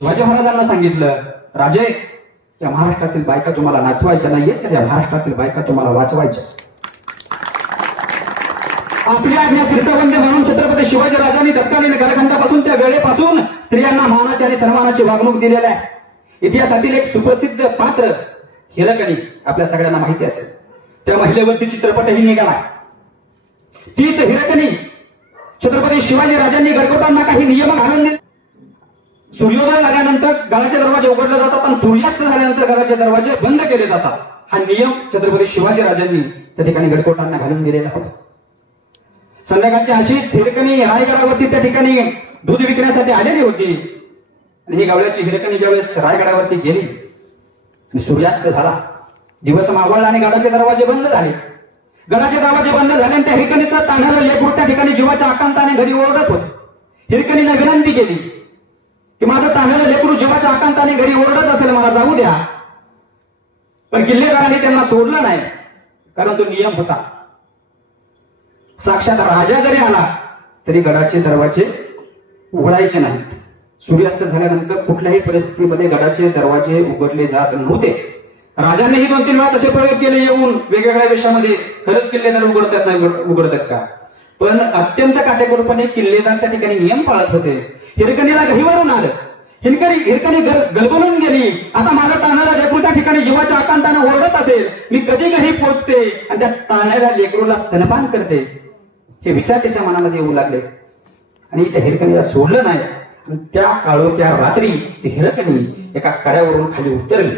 शिवाजी महाराजांना सांगितलं राजे त्या महाराष्ट्रातील बायका तुम्हाला नाचवायच्या नाहीये तर या महाराष्ट्रातील बायका तुम्हाला वाचवायच्या. आपल्या आज्ञा शीर्षबंद म्हणून छत्रपती शिवाजी राजांनी तत्कालीन कालखंडापासून त्या वेळेपासून स्त्रियांना मानाची आणि सन्मानाची वागणूक दिलेली आहे. इतिहासातील एक सुप्रसिद्ध पात्र हिरकणी आपल्या सगळ्यांना माहिती असेल. त्या महिलेवरती चित्रपटही निघाला तीच हिरकणी छत्रपती शिवाजी राजांनी गडकोटांना काही नियम घालून सूर्योदय झाल्यानंतर घराचे दरवाजे उघडले जातात पण सूर्यास्त झाल्यानंतर घराचे दरवाजे बंद केले जातात. हा नियम छत्रपती शिवाजी राजांनी त्या ठिकाणी गडकोटांना घालून दिलेला होता. संध्याकाळची अशीच हिरकणी रायगडावरती त्या ठिकाणी दूध विकण्यासाठी आलेली होती. आणि ही गावड्याची हिरकणी ज्यावेळेस रायगडावरती गेली आणि सूर्यास्त झाला. दिवस मावळला आणि गडाचे दरवाजे बंद झाले. गडाचे दरवाजे बंद झाले आणि त्या हिरकणीचा तांढाला लेकूर त्या ठिकाणी जीवाच्या आकांताने घरी ओरडत होते. हिरकणीने विनंती केली की माझं ताम्याला लेकरू जीवाच्या आकांताने घरी ओरडत असेल मला जाऊ द्या. पण किल्लेदाराने त्यांना सोडलं नाही कारण तो नियम होता. साक्षात राजा जरी आला तरी गडाचे दरवाजे उघडायचे नाहीत. सूर्यास्त झाल्यानंतर कुठल्याही परिस्थितीमध्ये गडाचे दरवाजे उघडले जात नव्हते. राजांनीही दोन तीन वेळा तसे प्रयोग केले येऊन वेगवेगळ्या देशामध्ये खरंच किल्लेदार उघडतात नाही उघड- उघडतात का? पण अत्यंत काटेकोरपणे किल्लेदार त्या ठिकाणी नियम पाळत होते. हिरकणीला घहीवरून आलं. हिरकणी हिरकणी गलबलून गेली. आता माझा तानाला लेकरू त्या ठिकाणी जीवाच्या आकांताने ओरडत असेल. मी कधी घरी पोचते? आणि त्या ताणाऱ्या लेकरूला स्तनपान करते. हे विचार त्याच्या मनामध्ये येऊ लागले. आणि त्या हिरकणीला सोडलं नाही. आणि त्या काळोख्या रात्री ती हिरकणी एका कड्यावरून खाली उतरली.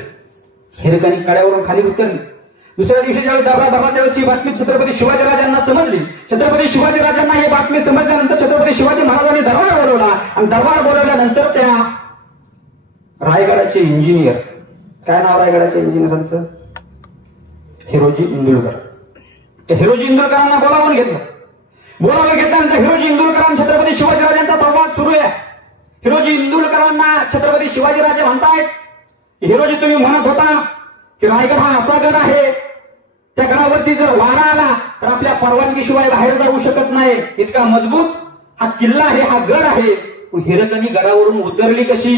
हिरकणी कड्यावरून खाली उतरली. दुसऱ्या दिवशी ज्यावेळी दबा दबा त्यावेळेस ही बातमी छत्रपती शिवाजी राजांना समजली छत्रपती शिवाजी राजांना ही बातमी समजल्यानंतर छत्रपती शिवाजी महाराजांनी दरबार बोलवला. आणि दरबार बोलवल्यानंतर त्या रायगडाचे इंजिनियर काय नाव रायगडाच्या इंजिनियरांचं हिरोजी इंदुलकर त्या हिरोजी इंदुलकरांना बोलावून घेतलं. बोलावून घेतल्यानंतर हिरोजी इंदुलकरांना छत्रपती शिवाजी राजांचा संवाद सुरू आहे. हिरोजी इंदुलकरांना छत्रपती शिवाजीराजे म्हणतायत हिरोजी तुम्ही म्हणत होता की रायगड हा असा गड आहे त्या गडावरती जर वारा आला तर आपल्या परवानगीशिवाय बाहेर जाऊ शकत नाही. इतका मजबूत हा किल्ला आहे हा गड आहे. पण हिरकणी गडावरून उतरली कशी?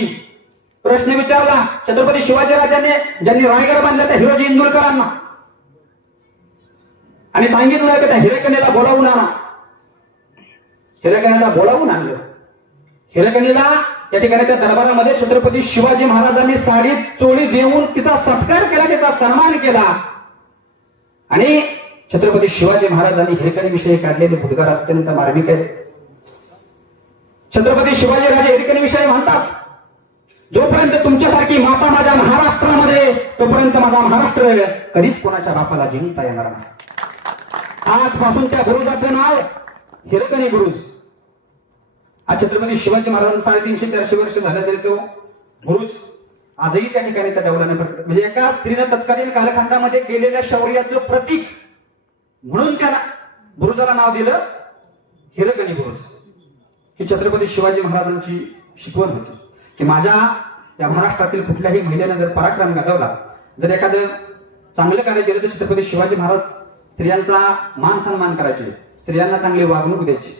प्रश्न विचारला छत्रपती शिवाजी राजाने ज्यांनी रायगड बांधला त्या हिरोजी इंदुरकरांना आणि सांगितलं की त्या हिरकणीला बोलावून आणा. हिरकणीला बोलावून आणलं. हिरकणीला त्या ठिकाणी त्या दरबारामध्ये छत्रपती शिवाजी महाराजांनी साडी चोळी देऊन तिचा सत्कार केला तिचा सन्मान केला. आणि छत्रपती शिवाजी महाराजांनी हेरकणीविषयी काढलेले भूतकार अत्यंत मार्मिक आहेत. छत्रपती शिवाजी राजे हेरकणीविषयी म्हणतात जोपर्यंत तुमच्यासारखी माता माझ्या महाराष्ट्रामध्ये तोपर्यंत माझा महाराष्ट्र कधीच कोणाच्या बापाला जिंकता येणार नाही. आजपासून त्या गुरुजाचं नाव हिरकणी गुरुज. आज छत्रपती शिवाजी महाराज साडेतीनशे चारशे वर्ष झाले तरी तो गुरुज. आजही त्या ठिकाणी त्या देवळाने म्हणजे एका स्त्रीनं तत्कालीन कालखंडामध्ये केलेल्या शौर्याचं प्रतीक म्हणून त्याला गुरुजाला नाव दिलं हिरकणी गुरुज ही छत्रपती शिवाजी महाराजांची शिकवण होती. की माझ्या या महाराष्ट्रातील कुठल्याही महिलेनं जर पराक्रम गाजवला जर एखादं चांगलं कार्य केलं तर छत्रपती शिवाजी महाराज स्त्रियांचा मान सन्मान करायचे स्त्रियांना चांगली वागणूक द्यायची.